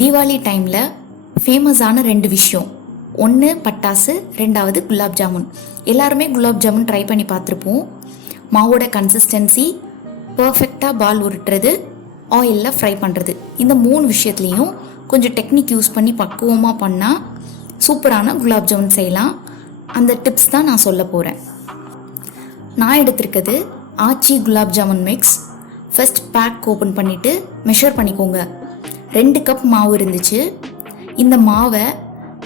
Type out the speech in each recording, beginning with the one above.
தீபாவளி டைமில் ஃபேமஸான 2 விஷயம். ஒன்று பட்டாசு, ரெண்டாவது குலாப் ஜாமுன். எல்லாருமே குலாப் ஜாமுன் ட்ரை பண்ணி பார்த்துருப்போம். மாவோட கன்சிஸ்டன்சி, பர்ஃபெக்டாக பால் உருட்டுறது, ஆயிலில் ஃப்ரை பண்ணுறது, இந்த 3 விஷயத்துலேயும் கொஞ்சம் டெக்னிக் யூஸ் பண்ணி பக்குவமாக பண்ணால் சூப்பரான குலாப் ஜாமுன் செய்யலாம். அந்த டிப்ஸ் தான் நான் சொல்ல போகிறேன். நான் எடுத்திருக்கிறது Aachi gulab jamun mix. First pack open பண்ணிவிட்டு மெஷர் பண்ணிக்கோங்க. 2 கப் மாவு இருந்துச்சு. இந்த மாவை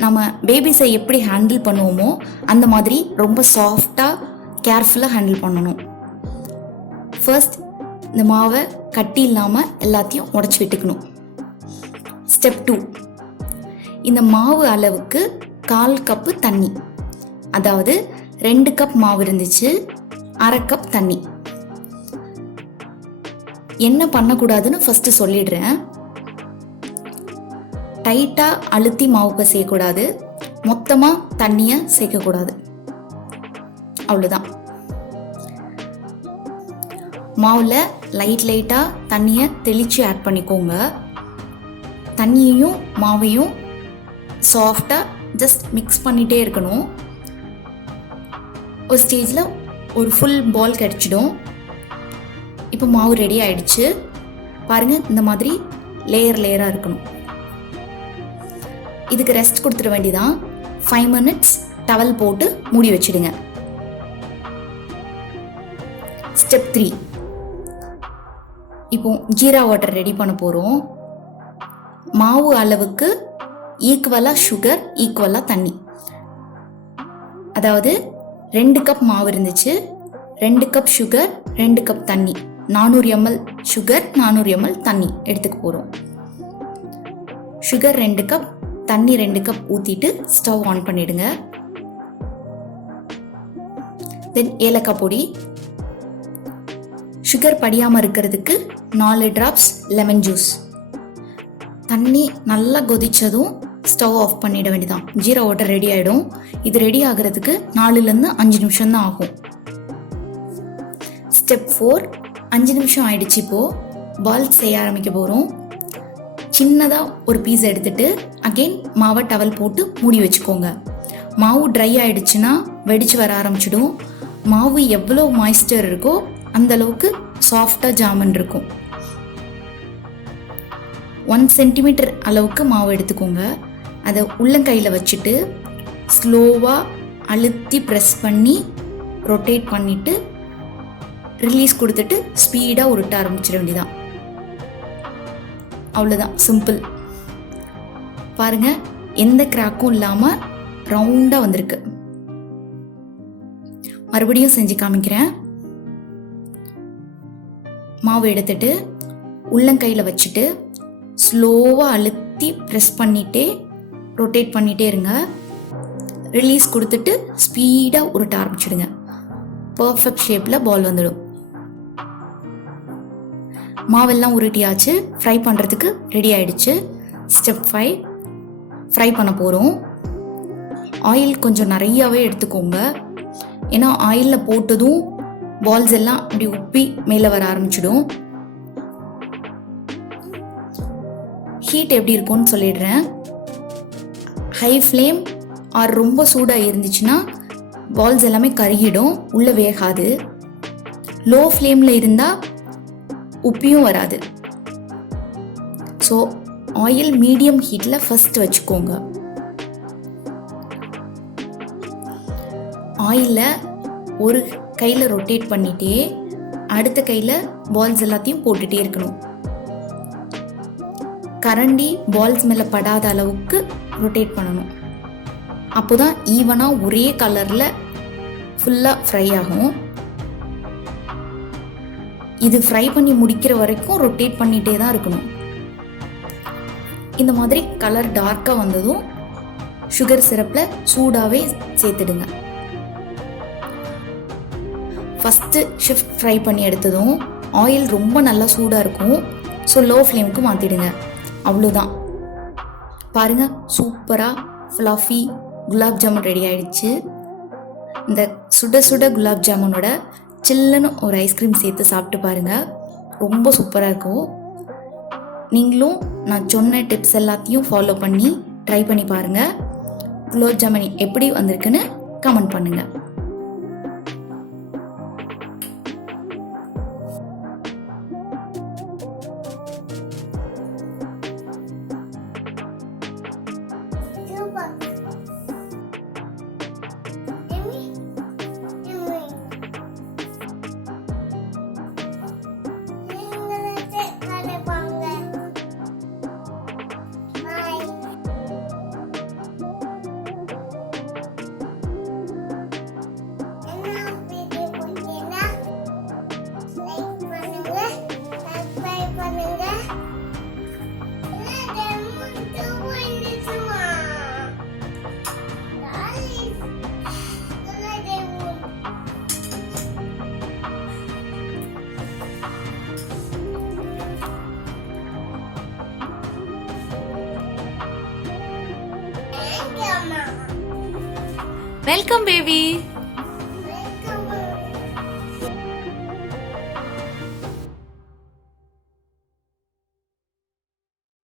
நம்ம பேபிஸை எப்படி ஹேண்டில் பண்ணுவோமோ அந்த மாதிரி ரொம்ப சாஃப்டாக கேர்ஃபுல்லாக ஹேண்டில் பண்ணணும். ஃபர்ஸ்ட் இந்த மாவை கட்டி இல்லாமல் எல்லாத்தையும் உடச்சி விட்டுக்கணும். ஸ்டெப் 2, இந்த மாவு அளவுக்கு 1/4 கப்பு தண்ணி, அதாவது 2 கப் மாவு இருந்துச்சு, 1/2 கப் தண்ணி. என்ன பண்ணக்கூடாதுன்னு ஃபர்ஸ்ட் சொல்லிடுறேன். டைட்டாக அழுத்தி மாவு பிசையக்கூடாது, மொத்தமாக தண்ணியை சேர்க்கக்கூடாது, அவ்வளோதான். மாவில் லைட்டாக தண்ணியை தெளித்து ஆட் பண்ணிக்கோங்க. தண்ணியையும் மாவையும் சாஃப்டாக ஜஸ்ட் மிக்ஸ் பண்ணிகிட்டே இருக்கணும். ஒரு ஸ்டேஜில் ஒரு ஃபுல் பால் கிடச்சிடும். இப்போ மாவு ரெடி ஆயிடுச்சு. பாருங்கள், இந்த மாதிரி லேயராக இருக்கணும். இதுக்கு ரெஸ்ட் கொடுத்துட வேண்டியதான். 5 minutes டவல் போட்டு மூடி வச்சிடுங்க. ஸ்டெப் 3, இப்போ ஜீரா வாட்டர் ரெடி பண்ண போகிறோம். மாவு அளவுக்கு ஈக்குவலாக சுகர், ஈக்குவலாக தண்ணி. அதாவது 2 கப் மாவு இருந்துச்சு, 2 கப் சுகர், 2 கப் தண்ணி. 400 ml சுகர், 400 ml தண்ணி எடுத்துக்க போகிறோம். சுகர் 2 கப், தண்ணி 2 கப் ஊற்றிட்டு ஸ்டவ் ஆன் பண்ணிடுங்க. தென் ஏலக்காய் பொடி. சுகர் படியாமல் இருக்கிறதுக்கு 4 drops லெமன் ஜூஸ். தண்ணி நல்லா கொதிச்சதும் ஸ்டவ் ஆஃப் பண்ணிட வேண்டியதான். ஜீரா வாட்டர் ரெடி ஆகிடும். இது ரெடி ஆகிறதுக்கு 4 to 5 நிமிஷம் தான் ஆகும். ஸ்டெப் 4, 5 நிமிஷம் ஆயிடுச்சு. இப்போது பால் செய்ய ஆரம்பிக்க போகிறோம். சின்னதாக ஒரு பீஸ் எடுத்துட்டு அகெயின் மாவை டவல் போட்டு மூடி வச்சுக்கோங்க. மாவு ட்ரை ஆகிடுச்சுன்னா வெடிச்சு வர ஆரம்பிச்சிடும். மாவு எவ்வளோ மாய்ஸ்டர் இருக்கோ அந்த அளவுக்கு சாஃப்டாக ஜாமுன் இருக்கும். 1 centimeter அளவுக்கு மாவு எடுத்துக்கோங்க. அதை உள்ளங்கையில் வச்சுட்டு ஸ்லோவாக அழுத்தி ப்ரெஸ் பண்ணி ரொட்டேட் பண்ணிவிட்டு ரிலீஸ் கொடுத்துட்டு ஸ்பீடாக உருட்ட ஆரம்பிச்சிட வேண்டியதான். அவ்வளோதான், சிம்பிள். பாருங்கள், எந்த கிராக்கும் இல்லாமல் ரவுண்டாக வந்திருக்கு. மறுபடியும் செஞ்சு காமிக்கிறேன். மாவு எடுத்துட்டு உள்ளங்கையில் வச்சுட்டு ஸ்லோவாக அழுத்தி ப்ரெஸ் பண்ணிகிட்டே ரொட்டேட் பண்ணிகிட்டே இருங்க. ரிலீஸ் கொடுத்துட்டு ஸ்பீடாக உருட்ட ஆரம்பிச்சிடுங்க. பர்ஃபெக்ட் ஷேப்பில் பால் வந்துடும். மாவெல்லாம் உருட்டியாச்சு. ஃப்ரை பண்ணுறதுக்கு ரெடி ஆயிடுச்சு. ஸ்டெப் 5, ஃப்ரை பண்ண போகிறோம். ஆயில் கொஞ்சம் நிறையாவே எடுத்துக்கோங்க. ஏன்னா ஆயிலில் போட்டதும் பால்ஸ் எல்லாம் அப்படி உப்பி மேலே வர ஆரம்பிச்சிடும். ஹீட் எப்படி இருக்கும்னு சொல்லிடுறேன். ஹை ஃப்ளேம் ஆர் ரொம்ப சூடாக இருந்துச்சுன்னா பால்ஸ் எல்லாமே கருகிடும், உள்ளே வேகாது. லோ ஃப்ளேமில் இருந்தால் உப்பியும் வராது. ஸோ ஆயில் மீடியம் ஹீட்டில் ஃபர்ஸ்ட் வச்சுக்கோங்க. ஆயிலில் ஒரு கையில் ரொட்டேட் பண்ணிட்டே அடுத்த கையில் பால்ஸ் எல்லாத்தையும் போட்டுகிட்டே இருக்கணும். கரண்டி பால்ஸ் மேலே படாத அளவுக்கு ரொட்டேட் பண்ணணும். அப்போ தான் ஈவனாக ஒரே கலரில் ஃபுல்லாக ஃப்ரை ஆகும். இது ஃப்ரை பண்ணி முடிக்கிற வரைக்கும் ரொட்டேட் பண்ணிகிட்டே தான் இருக்கணும். இந்த மாதிரி கலர் டார்க்காக வந்ததும் சுகர் சிரப்பில் சூடாகவே சேர்த்துடுங்க. ஃபஸ்ட்டு ஷிஃப்ட் ஃப்ரை பண்ணி எடுத்ததும் ஆயில் ரொம்ப நல்லா சூடாக இருக்கும். ஸோ லோ ஃப்ளேமுக்கு மாற்றிடுங்க. அவ்வளோதான். பாருங்கள், சூப்பராக ஃப்ளஃபி குலாப் ஜாமுன் ரெடி ஆகிடுச்சு. இந்த சுட சுட குலாப் ஜாமுனோட சில்லுன்னு ஒரு ஐஸ்கிரீம் சேர்த்து சாப்பிட்டு பாருங்கள், ரொம்ப சூப்பராக இருக்கும். நீங்களும் நான் சொன்ன டிப்ஸ் எல்லாத்தையும் ஃபாலோ பண்ணி ட்ரை பண்ணி பாருங்கள். குலோப் ஜாமுன் எப்படி வந்திருக்குன்னு கமெண்ட் பண்ணுங்கள். Welcome, baby.